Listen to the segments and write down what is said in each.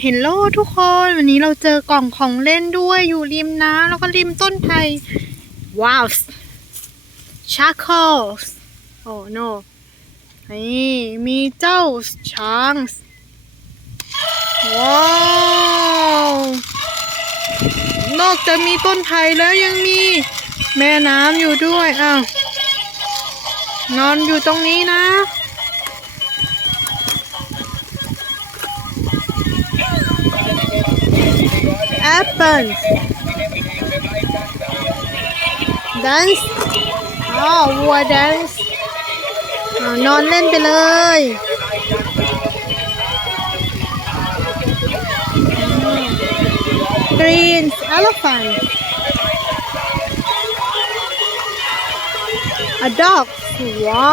เห็นโลทุกคน วันนี้เราเจอกล่องของเล่นด้วยอยู่ริมน้ำแล้วก็ริมต้นไผ่ว้าวชาร์คอลโอ้ no นี่มีเจ้าช้างว้าวนอกจากมีต้นไผ่แล้วยังมีแม่น้ำอยู่ด้วยอ้าวนอนอยู่ตรงนี้นะ apples dance อ๋อวัว dance อ่านอนเล่นไปเลย green elephant a dog ว้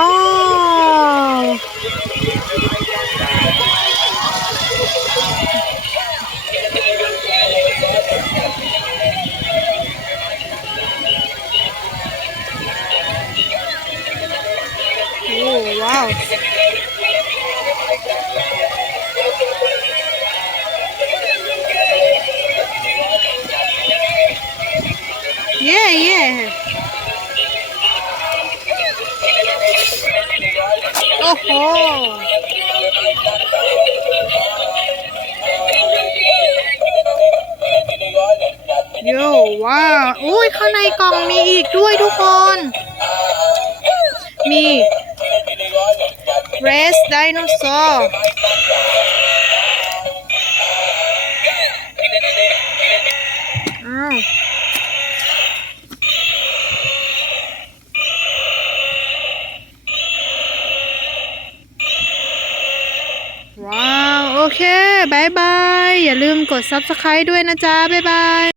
าวเย่เย่โอ้โหโย่ว้าอุ้ยข้างในกล่องมีอีกด้วยทุกคน มี Race Dinosaur อ้าวว้าว โอเคบายบาย อย่าลืมกด Subscribe ด้วยนะจ๊ะบ๊ายบาย